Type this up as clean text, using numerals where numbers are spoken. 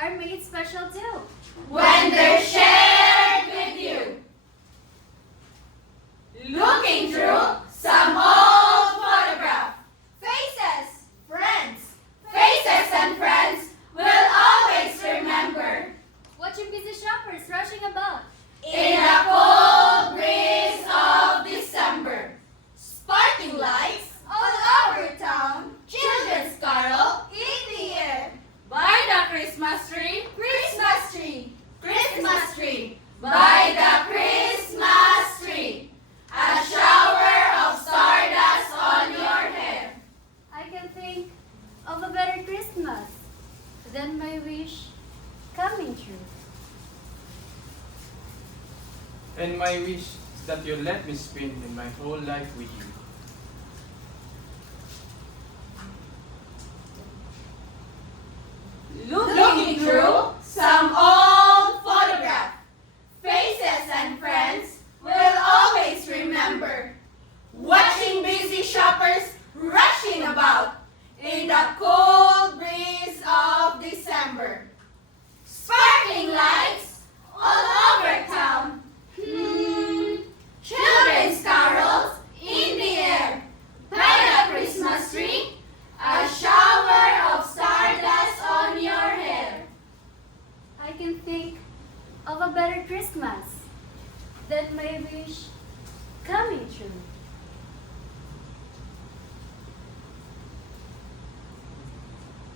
are made special too. when they're shared with you. Looking through some old photograph. Faces and friends will always remember. Watching busy shoppers rushing about. In the cold breeze of December. Sparkling lights all over town. Children's carol in the air. By the Christmas tree, Christmas tree, Christmas tree. By the Christmas tree. A shower of stardust on your hair. I can think of a better Christmas than my wish coming true. And my wish is that you let me spend my whole life with you. Looking through some old photograph. Faces and friends will always remember. Watching busy shoppers rushing about in the cold breeze of December. Sparkling lights all over town. Children's carols in the air. By the Christmas tree, a shower of stardust on your hair. I can think of a better Christmas than my wish coming true.